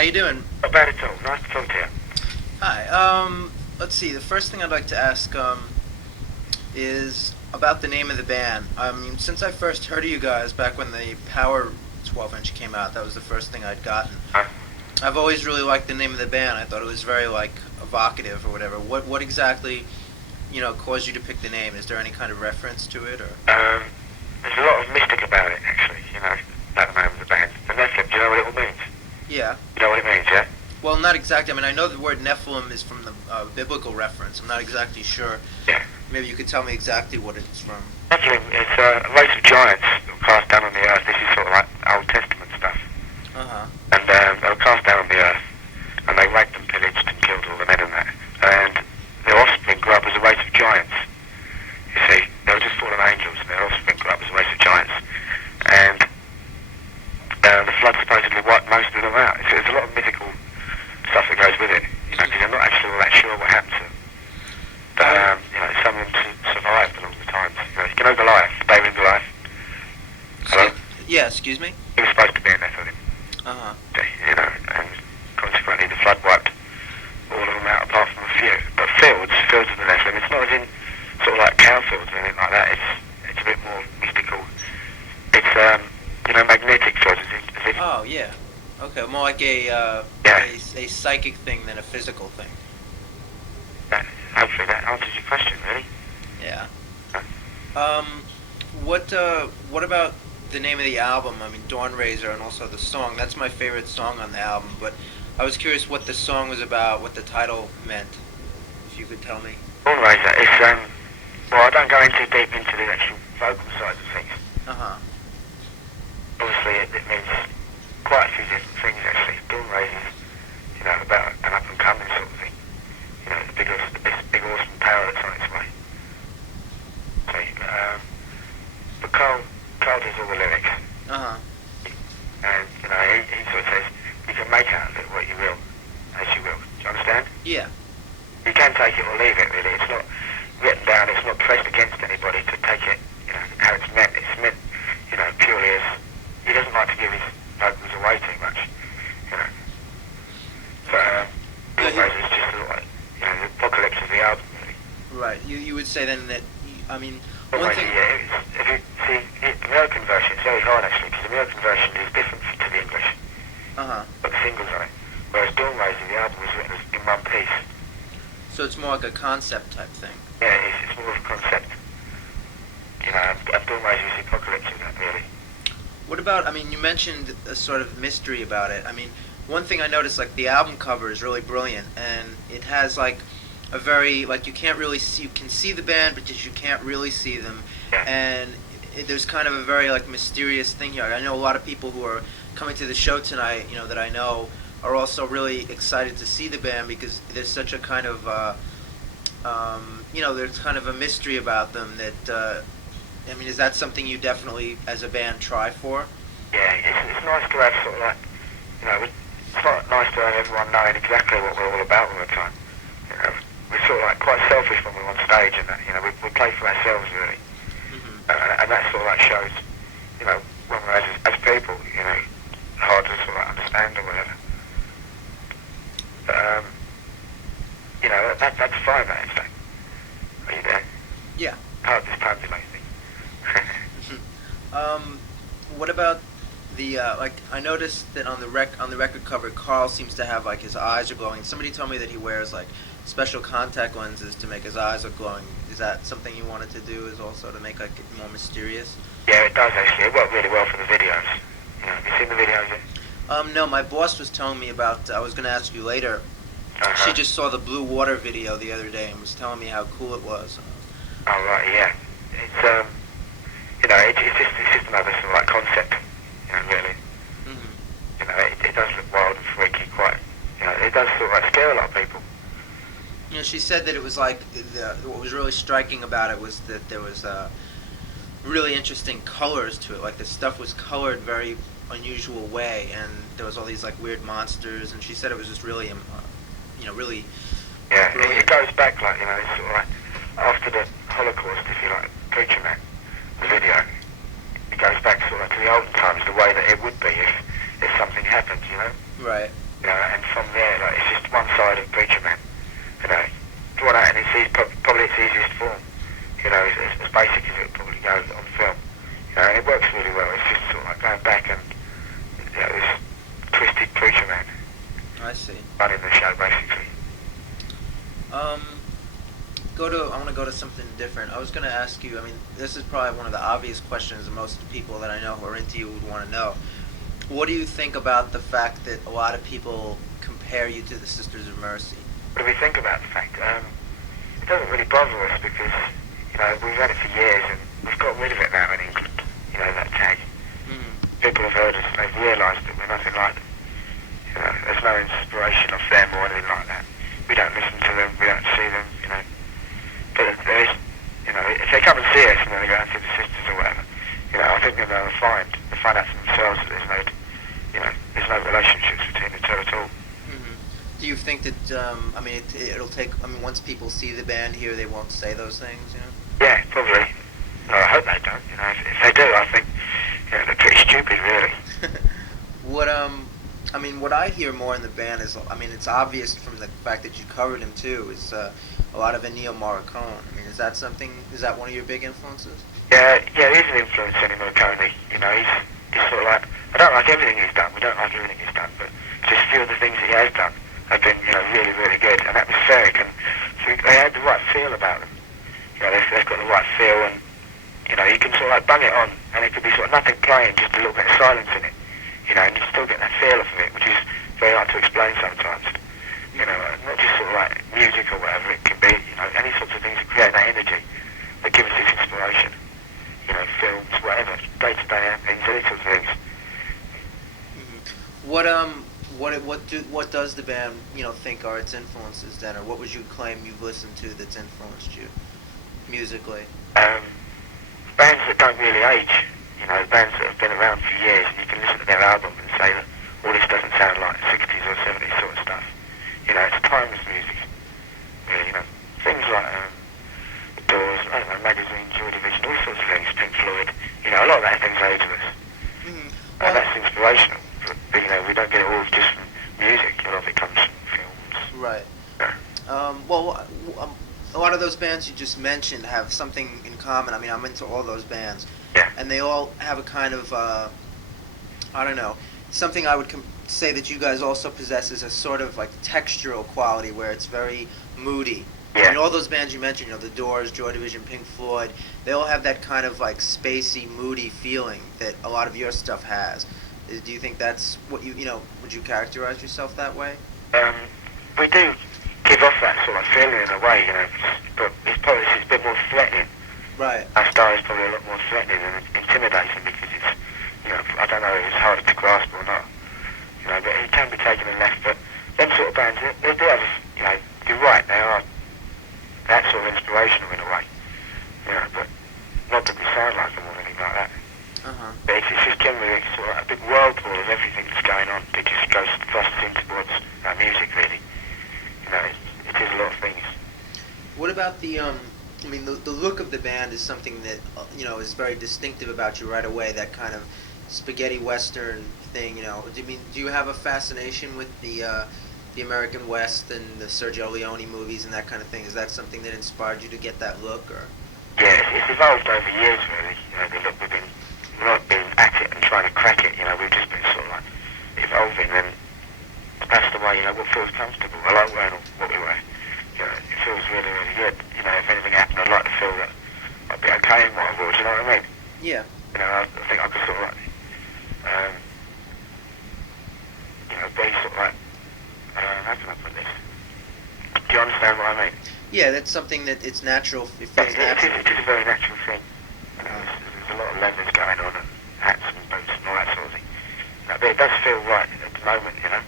How you doing? Not bad at all. Nice to talk to you. Hi. Let's see. The first thing I'd like to ask is about the name of the band. I mean, since I first heard of you guys back when the Power 12-inch came out, that was the first thing I'd gotten. I've always really liked the name of the band. I thought it was very evocative or whatever. What exactly, caused you to pick the name? Is there any kind of reference to it or? There's a lot of mystic about it, actually. That name of the band. The Nephilim. Do you know what it all means? Yeah. You know what it means, yeah? Well, not exactly. I mean, I know the word Nephilim is from the biblical reference. I'm not exactly sure. Yeah. Maybe you could tell me exactly what it's from. Nephilim is a race of giants that were cast down on the earth. This is sort of like Old Testament stuff. Uh-huh. And they were cast down on the earth, and they raped and pillaged and killed all the men and that. And their offspring grew up as a race of giants. You see, they were just fallen angels, and their offspring grew up as a race of giants. And the flood supposedly wiped most of them out. There's a lot of mythical stuff that goes with it, because I'm not actually all that sure what happened to them. But, some of them survived along the times. You know Goliath, David and Goliath? Hello? Yeah, excuse me? He was supposed to be a Nephilim. Uh-huh. And consequently the flood wiped all of them out apart from a few. But fields of the Nephilim, it's not as in sort of like cow fields or anything like that. It's a bit more mystical. It's, magnetic fields. Oh, yeah. Okay, more like a psychic thing than a physical thing. Hopefully that answers your question, really. Yeah. What about the name of the album? I mean, Dawn Raiser, and also the song. That's my favorite song on the album, but I was curious what the song was about, what the title meant, if you could tell me. Dawn Raiser, it's, well, I don't go too deep into the actual vocal side of things. Uh-huh. Obviously, it means quite a few different things, actually. Dawn Raiser is, about an up-and-coming sort of thing. The big awesome power that's on its way. So, but Carl does all the lyrics. Uh-huh. And, he sort of says, you can make out of it what you will, as you will. Do you understand? Yeah. You can take it or leave it, really. It's not written down, it's not pressed against anybody to take it, how it's meant. It's meant, purely as, he doesn't like to give his vocals away too much, But, Dawn Raiser is just sort of like, the apocalypse of the album, really. Right. You would say then that, Dawn one Raiser, thing... yeah, if you see, the American version, it's very hard, actually, because the American version is different to the English. Uh-huh. But the singles on it. Whereas Dawn Raiser, the album was written in one piece. So it's more like a concept type thing. Yeah, it's more of a concept. And Dawn Raiser is the apocalypse of that, really. What about, you mentioned a sort of mystery about it. One thing I noticed, the album cover is really brilliant, and it has, a very, you can't really see, you can see the band, but you can't really see them. Yeah. And there's kind of a very, mysterious thing here. I know a lot of people who are coming to the show tonight, that I know, are also really excited to see the band because there's such a kind of, there's kind of a mystery about them that, is that something you definitely, as a band, try for? Yeah, it's nice to have sort of it's not nice to have everyone knowing exactly what we're all about all the time. We're sort of quite selfish when we're on stage and that, we play for ourselves really. Mm-hmm. And that sort of shows, when we're as people, hard to sort of understand or whatever. But, that's fine, that in fact. Are you there? Yeah. Hard this pantomime thing. What about the I noticed that on the record cover, Carl seems to have his eyes are glowing. Somebody told me that he wears special contact lenses to make his eyes look glowing. Is that something you wanted to do? Is also to make it more mysterious? Yeah, it does actually. It worked really well for the videos. Have you seen the videos yet? No, my boss was telling me about. I was going to ask you later. Uh-huh. She just saw the Blue Water video the other day and was telling me how cool it was. Oh right, yeah. It's it's just another sort of concept, really. Mm-hmm. It does look wild and freaky, quite. It does sort of scare a lot of people. She said that it was what was really striking about it was that there was really interesting colors to it. The stuff was colored very unusual way, and there was all these weird monsters. And she said it was just really, really. Yeah, brilliant. it goes back it's sort of after the Holocaust, if you like, Preacher Man, the video. It goes back sort of to the olden times, the way that it would be if something happened, Right. know, and from there, like, it's just one side of Preacher Man, you know, drawn out in probably its easiest form, you know, as basic as it would probably go on film, you know, and it works really well. It's just sort of like going back and, you know, this twisted Preacher Man. I see. Running the show, basically. I want to go to something different. I was going to ask you, I mean, this is probably one of the obvious questions that most people that I know who are into you would want to know. What do you think about the fact that a lot of people compare you to the Sisters of Mercy? What do we think about the fact? It doesn't really bother us because, you know, we've had it for years and we've got rid of it now in England, you know, that tag. People have heard us and they've realised that we're nothing like them. You know, there's no inspiration of them or anything like that. We don't listen to them, we don't see them, you know. But there is, you know, if they come and see us and then they go and see the sisters or whatever, you know, I think they'll find out for themselves that there's no, you know, there's no relationships between the two at all. Do you think that, I mean, it'll take, I mean, once people see the band here, they won't say those things, you know? Yeah, probably. No, I hope they don't, you know. If they do, I think, you know, they're pretty stupid, really. I mean, what I hear more in the band is, I mean, it's obvious from the fact that you covered him too, is a lot of Ennio Morricone. I mean, is that one of your big influences? Yeah, he's an influence, Ennio Morricone. You know, he's sort of like, I don't like everything he's done, we don't like everything he's done, but just a few of the things that he has done have been, you know, really, really good and atmospheric, and so they had the right feel about them. You know, they've got the right feel, and, you know, you can sort of like bung it on, and it could be sort of nothing playing, just a little bit of silence in it. You know, and you still get that feel of it, which is very hard to explain sometimes. You know, not just sort of like music or whatever it can be, you know, any sorts of things that create that energy, that give us this inspiration. You know, films, whatever, day-to-day things, any sorts of things. What does the band, you know, think are its influences then, or what would you claim you've listened to that's influenced you musically? Bands that don't really age. You know, bands that have been around for years, and you can listen to their album and say that all this doesn't sound like 60s or 70s sort of stuff. You know, it's timeless music. Really, you know, things like The Doors, I don't know, Magazine, Joy Division, all sorts of things, Pink Floyd. You know, a lot of that thing's ageless. And that's inspirational. But, you know, we don't get it all just from music. A lot of it comes from films. Right. Yeah. A lot of those bands you just mentioned have something in common. I mean, I'm into all those bands. Yeah. And they all have a kind of, I don't know, something I would say that you guys also possess is a sort of like textural quality where it's very moody. Yeah. I mean, all those bands you mentioned, you know, The Doors, Joy Division, Pink Floyd, they all have that kind of like spacey, moody feeling that a lot of your stuff has. Do you think that's what you know, would you characterize yourself that way? We do give off that sort of feeling in a way, you know, but it's probably a bit more threatening. Right. Our style is probably a lot more threatening and intimidating because it's, you know, I don't know if it's harder to grasp or not, you know, but it can be taken and left. But them sort of bands, they do have, you know, you're right, they are that sort of inspirational in a way, you know, but not that we sound like them or anything like that. But it's just generally sort of a big whirlpool of everything that's going on. It just goes thrust in towards our music, really. You know, it is a lot of things. What about the, I mean, the look of the band is something that, you know, is very distinctive about you right away, that kind of spaghetti western thing, you know. Do you have a fascination with the American West and the Sergio Leone movies and that kind of thing? Is that something that inspired you to get that look, or? Yeah, it's evolved over years, really. You know, the look, we've not been at it and trying to crack it, you know, we've just been sort of like evolving, and that's the way, you know, what feels comfortable. I like wearing what we wear. You know, it feels really, really good. You know, if anything happened, I'd like to feel that I'd be okay in what I wore, do you know what I mean? Yeah. You know, I think I could sort of like, you know, be sort of like, how can I put this? Do you understand what I mean? Yeah, that's something that it's natural, it feels natural. It is a very natural thing. You know, there's a lot of leathers going on and hats and boots and all that sort of thing. You know, but it does feel right at the moment, you know.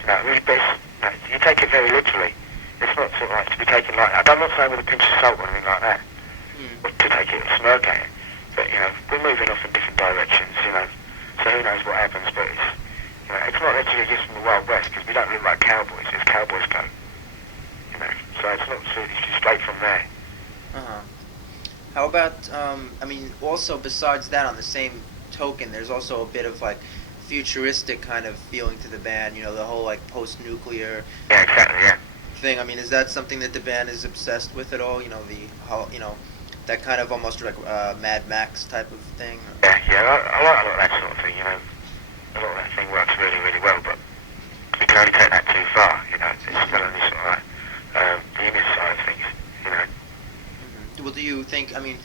You know, really best, you know, you take it very literally. It's not sort of like to be taken like that. I'm not saying with a pinch of salt or anything like that, or to take it and smirk at it. But, you know, we're moving off in different directions, you know, so who knows what happens, but it's, you know, it's not literally just from the Wild West, because we don't look like cowboys, it's cowboys go. You know, so it's not straight from there. How about, I mean, also besides that, on the same token, there's also a bit of like futuristic kind of feeling to the band. You know, the whole like post-nuclear Yeah, exactly, yeah. thing. I mean, is that something that the band is obsessed with at all? You know, that kind of almost like Mad Max type of thing. Yeah, yeah, I like a lot of that sort of thing, you know. A lot of that thing works really, really well, but you can only take that too far, you know. It's still only sort of like, the image side of things, you know. Well, do you think? I mean,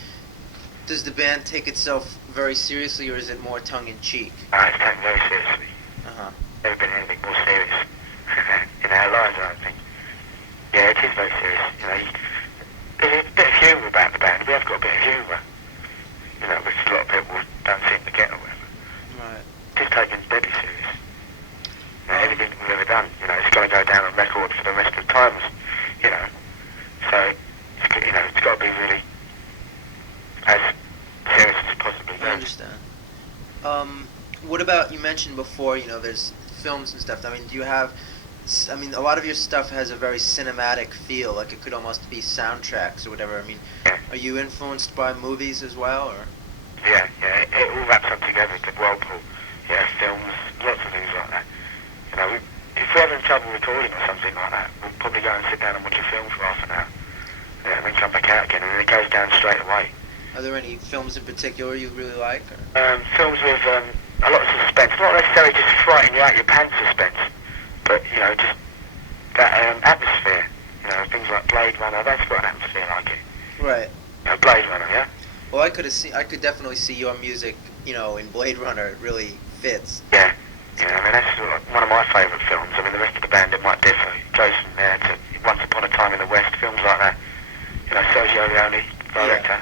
does the band take itself very seriously, or is it more tongue-in-cheek? It's taken very seriously. Uh-huh. Never been anything more serious in our lives, I don't think. Yeah, it is very serious, you know. There's a bit of humour about the band. We have got a bit of humour, you know, which a lot of people don't seem to get or whatever. Right. It is taken deadly serious. You know, anything we've ever done, you know, it's got to go down on record for the rest of the time, you know. So, you know, it's got to be really as serious as possibly I understand. What about, you mentioned before, you know, there's films and stuff. I mean, do you have, I mean, a lot of your stuff has a very cinematic feel, like it could almost be soundtracks or whatever. I mean, Yeah. are you influenced by movies as well, or? Yeah, yeah, it all wraps up together, the whirlpool. Yeah, films, lots of things like that. You know, if we're having trouble recording or something like that, we'll probably go and sit down and watch a film for half an hour. Yeah, and then come back out again, and then it goes down straight away. Are there any films in particular you really like? Or? Films with a lot of suspense, not necessarily just frightening you out your pants suspense, but, you know, just that atmosphere. You know, things like Blade Runner, that's got an atmosphere like it. Right. You know, Blade Runner, yeah? Well, I could definitely see your music, you know, in Blade Runner. It really fits. Yeah. Yeah, I mean, that's sort of one of my favourite films. I mean, the rest of the band, it might differ. It goes from there to Once Upon a Time in the West, films like that. You know, Sergio Leone, director. Yeah.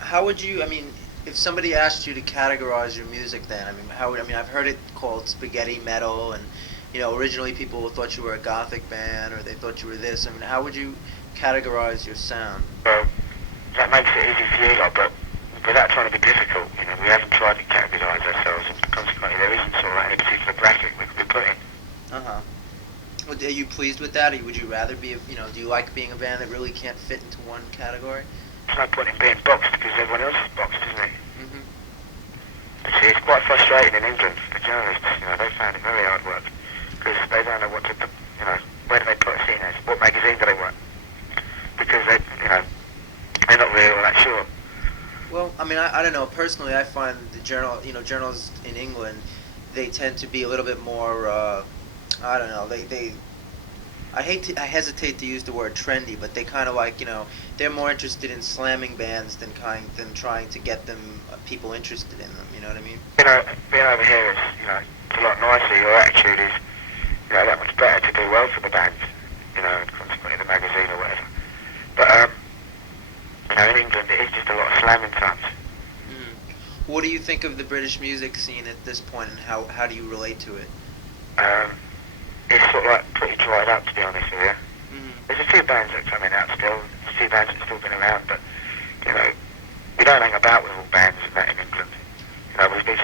How would you, I mean, if somebody asked you to categorize your music then, I mean, I've heard it called spaghetti metal, and, you know, originally people thought you were a gothic band, or they thought you were this. I mean, how would you categorize your sound? Well, that makes it easy for you lot, but without trying to be difficult, you know, we haven't tried to categorise ourselves, and consequently there isn't sort of any particular bracket we could be put in. Uh-huh. Well, are you pleased with that, or would you rather be, you know, do you like being a band that really can't fit into one category? There's no point in being boxed because everyone else is boxed, isn't it? Mm-hmm. You see, it's quite frustrating in England for the journalists, you know, they found it very hard work because they don't know what to, you know, where do they put us in as, what magazine do they want? Because they, you know, they're not really all that sure. Well, I mean, I don't know. Personally, I find the journals in England, they tend to be a little bit more, I don't know, I hesitate to use the word trendy, but they kind of like, you know, they're more interested in slamming bands than trying to get them, people interested in them, you know what I mean? You know, being over here is, you know, it's a lot nicer, your attitude is, you know, that much better to do well for the band, you know, and consequently the magazine or whatever. But, you know, in England it is just a lot of slamming times. What do you think of the British music scene at this point, and how do you relate to it? It's sort of like pretty dried up, to be honest with you. There's a few bands that are coming out still, there's a few bands that have still been around, but, you know, we don't hang about with all bands and that in England. You know, we've been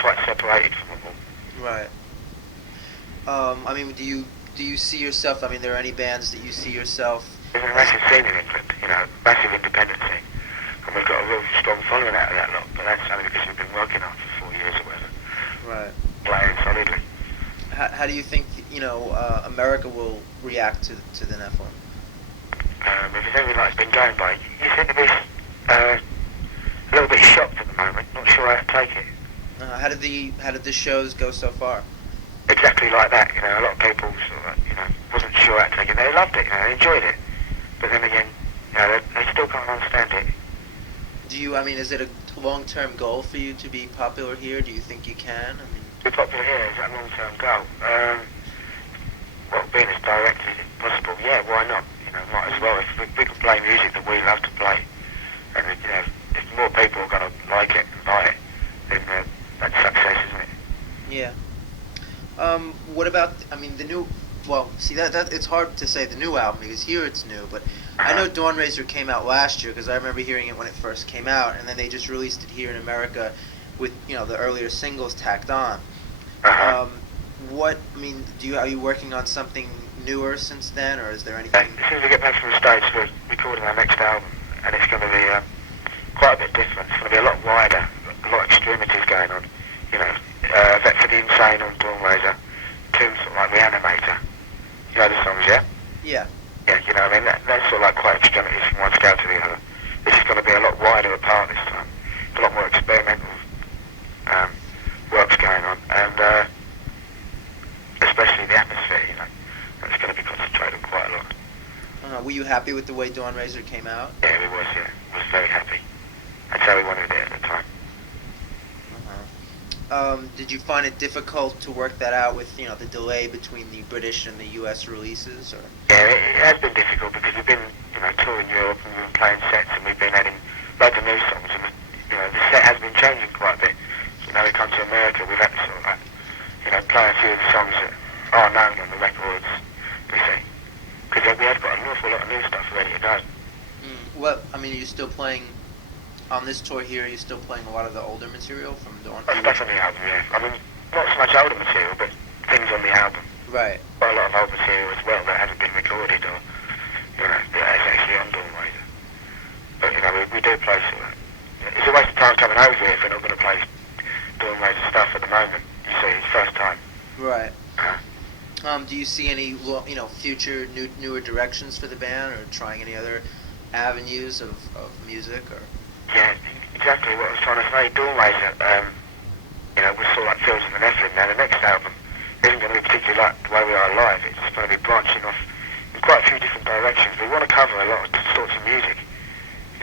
quite separated from them all. Right. I mean, do you see yourself, I mean, there are any bands that you see yourself? There's a massive scene in England, you know, massive independent scene. And we've got a real strong following out of that lot, but that's only because we've been working on it for 4 years or whatever. Right. Playing solidly. How do you think, you know, America will react to the Nephilim? If it's anything like it's been going by, you seem to be a little bit shocked at the moment, not sure how to take it. How did the shows go so far? Exactly like that, you know, a lot of people sort of, you know, wasn't sure how to take it. They loved it, you know, they enjoyed it. But then again, you know, they still can't understand it. I mean, is it a long-term goal for you to be popular here? Do you think you can? I mean, To be popular here is a long-term goal. Well, being as direct as possible, yeah, why not? You know, might as well. If we can play music that we love to play, and, you know, if more people are going to like it and buy it, then that's success, isn't it? yeah. What about, I mean, the new, well, see, that it's hard to say the new album, because here it's new, but I know Dawn Razor came out last year, because I remember hearing it when it first came out, and then they just released it here in America with, you know, the earlier singles tacked on. I mean, are you working on something newer since then, or is there anything? As soon as we get back from the States, we're recording our next album, and it's going to be quite a bit different. It's going to be a lot wider, a lot of extremities going on. happy with the way Dawn Razor came out? Yeah, we was, yeah. Was very happy. That's how we wanted it at the time. Did you find it difficult to work that out with, the delay between the British and the U.S. releases? Or? Yeah, it has been difficult because we've been, touring Europe and we've been playing sets and we've been adding loads of new songs and, the set has been changing quite a bit. So now we come to America, we've had to sort of play a few of the songs that are known on the records, you see. Because we have got an awful lot of new stuff ready to go. Well, I mean, are you still playing, on this tour here, are you still playing a lot of the older material from Dawn? Stuff on the album, yeah. I mean, not so much older material, but things on the album. Right. Quite a lot of old material as well that hasn't been recorded or, that is actually on Dawn Razor. But, we do play sort of. It's a waste of time coming over here if we're not going to play Dawn Razor stuff at the moment. You see, it's first time. Right. Do you see any, future newer directions for the band, or trying any other avenues of music, or? Yeah, exactly what I was trying to say. Dawn Razor, we're sort of like Fields and the Nephilim. Now, the next album isn't going to be particularly like the way we are live. It's going to be branching off in quite a few different directions. We want to cover a lot of sorts of music.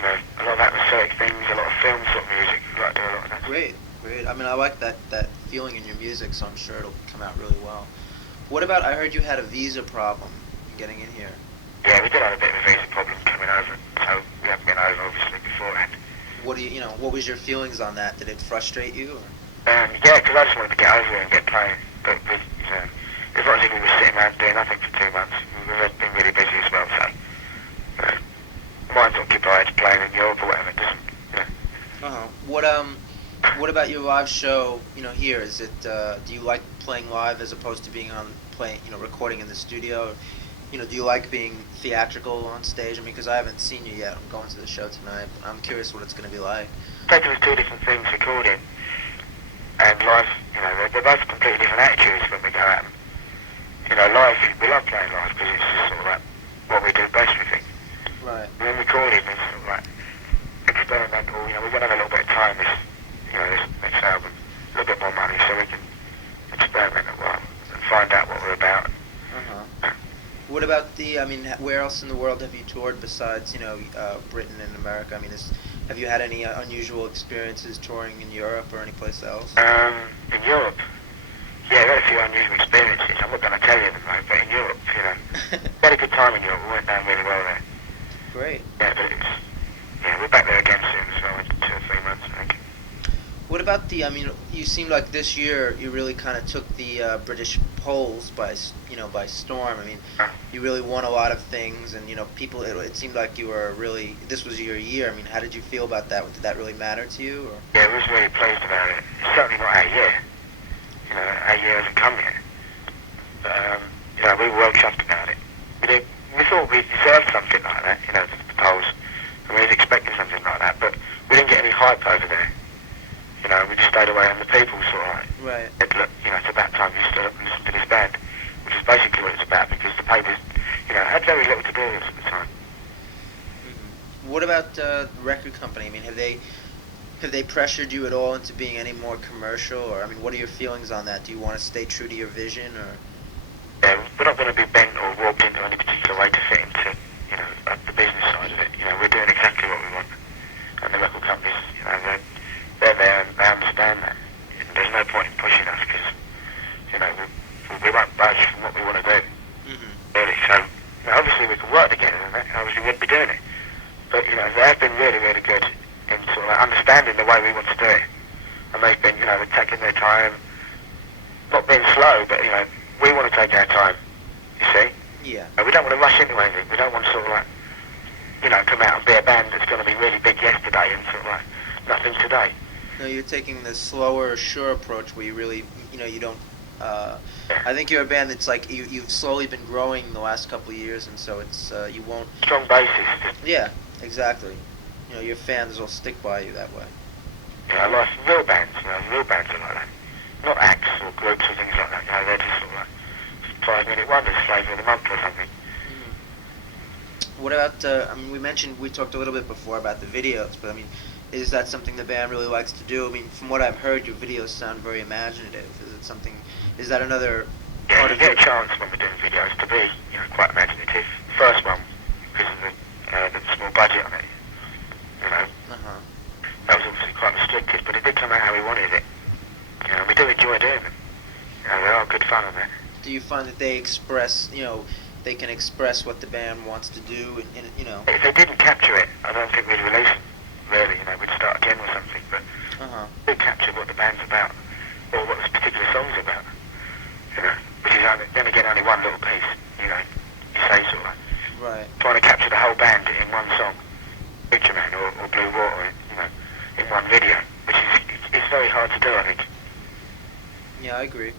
A lot of atmospheric things, a lot of film sort of music. We'd like to do a lot of that. Great. I mean, I like that feeling in your music, so I'm sure it'll come out really well. What about, I heard you had a visa problem getting in here. Yeah, we did have a bit of a visa problem coming over, so we haven't been over, obviously, beforehand. What was your feelings on that? Did it frustrate you? Or? Yeah, because I just wanted to get over here and get playing. But it's not as if we were sitting around doing nothing for 2 months. We've been really busy as well, so mine's occupied playing in Europe or whatever. It doesn't. What about your live show? Here, is it? Do you like playing live as opposed to being recording in the studio? Do you like being theatrical on stage? I mean, because I haven't seen you yet. I'm going to the show tonight. But I'm curious what it's going to be like. Taking us two different things, recording and live. They're both completely different attitudes when we go at them. Live, we love playing live because it's just sort of like what we do best, we think. Right. And then recording is sort of like experimental. We're going to have a little bit of time this next album, a little bit more money, so we can experiment a while and find out what we're about. What about where else in the world have you toured besides, Britain and America? I mean, have you had any unusual experiences touring in Europe or any place else? In Europe? Yeah, we had a few unusual experiences. I'm not going to tell you them, though, but in Europe, we had a good time in Europe. We went down really well there. Great. Yeah, but we're back there again soon as well in 2 or 3 months, I think. What about you seemed like this year you really kind of took the British polls by storm. I mean, you really won a lot of things, and people. It seemed like you were really. This was your year. I mean, how did you feel about that? Did that really matter to you? Or? Yeah, we was really pleased about it. It's certainly not our year. Our year hasn't come yet. But we were well chuffed about it. We thought we deserved something like that. The polls. And we was expecting something like that, but we didn't get any hype over there. We just stayed away, and the people sort of right. Said, look, it's about time you stood up and listened to this band, which is basically what it's about, because the papers, had very little to do with us at the time. Mm-hmm. What about the record company? I mean, have they pressured you at all into being any more commercial, or what are your feelings on that? Do you want to stay true to your vision, or? Yeah, we're not going to be bent or warped into any particular way to fit into, the business side of it. We're doing exactly what we want, and the record companies, they're there and they understand that. And there's no point in pushing us because, we won't budge from what we want to do. Mm-hmm. Really. So, obviously we can work together and that, obviously we wouldn't be doing it. But, they have been really, really good in sort of understanding the way we want to do it. And they've been, they're taking their time, not being slow, but, we want to take our time, you see? Yeah. We don't want to rush into anything. We don't want to sort of like, come out and be a band that's going to be really big yesterday and sort of like nothing today. No, you're taking the slower, sure approach where you really, you don't. I think you're a band that's like you've slowly been growing the last couple of years, and so it's you won't. Strong basis. Yeah, exactly. Your fans will stick by you that way. Yeah, like real bands. Real bands are like that. Not acts or groups or things like that. They're just sort of like 5-minute wonders, flavour of the month or something. What about? We talked a little bit before about the videos, but is that something the band really likes to do? From what I've heard, your videos sound very imaginative. Is that another part of it? Yeah, you get a chance when we're doing videos to be, quite imaginative. First one, because of the Do you find that they express, they can express what the band wants to do, If they didn't capture it, I don't think we'd release them, really, we'd start again or something, but Uh-huh. we capture what the band's about, or what this particular song's about, which is then again only one little piece, you say sort of, Right. trying to capture the whole band in one song, Picture Man or Blue Water, in one video, which is, it's very hard to do, I think. Yeah, I agree.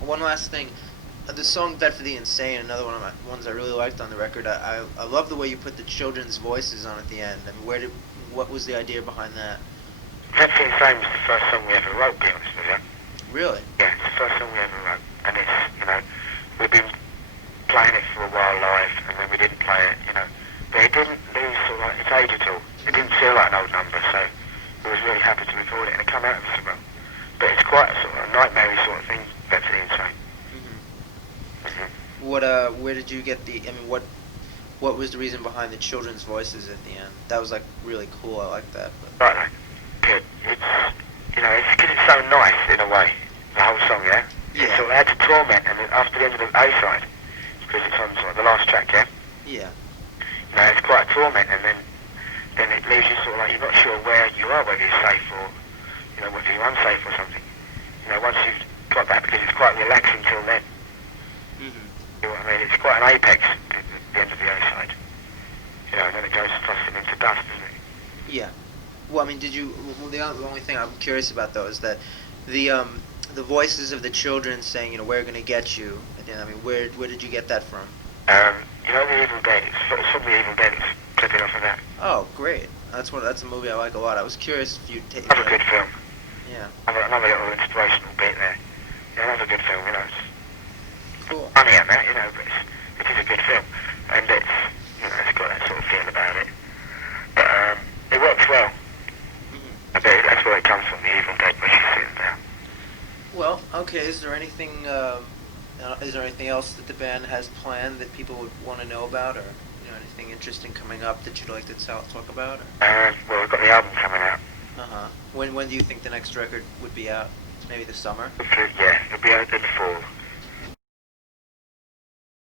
One last thing. The song "Vet for the Insane," another one of my ones I really liked on the record. I love the way you put the children's voices on at the end. I mean, what was the idea behind that? Nephilim Insane was the first song we ever wrote, to be honest with you. Really? Yeah, it's the first song we ever wrote, and it's, we've been playing it for a while live, and then we didn't play it, but it didn't lose sort of like its age at all. It didn't feel like an old number, so I was really happy to record it, and it came out of us well. But it's quite a sort of a nightmare sort of thing, Vet for the Insane. Where did you get the? I mean, what was the reason behind the children's voices at the end? That was like really cool. I like that. But. Right, good. It's it's because it's so nice in a way. The whole song, yeah. Yeah. So it had to torment, and then after the end of the A side, because it's on sort of the last track, yeah. Yeah. It's quite a torment, and then it leaves you sort of like you're not sure where you are, whether you're safe or whether you're unsafe or something. Once you've got that, because it's quite relaxing till then. You know what I mean? It's quite an apex at the end of the A side. And then it goes tossing into dust, doesn't it? Yeah. Well, I mean, the only thing I'm curious about though is that the voices of the children saying, "We're gonna get you." At the end, I mean, where did you get that from? The Evil Dead. It's from the Evil Dead. It's clipping off of that. Oh, great. That's a movie I like a lot. I was curious if you'd take. Another good film. Yeah. Another little inspirational bit there. Yeah, another good film. It's Cool. funny and that, but it is a good film, and it's it's got that sort of feel about it. But it works well. I bet that's where it comes from, the Evil Dead, where she's sitting down. Well, okay. Is there anything else that the band has planned that people would want to know about, or anything interesting coming up that you'd like to talk about? Well, we've got the album coming out. When do you think the next record would be out? Maybe the summer? Yeah, it'll be out in the fall.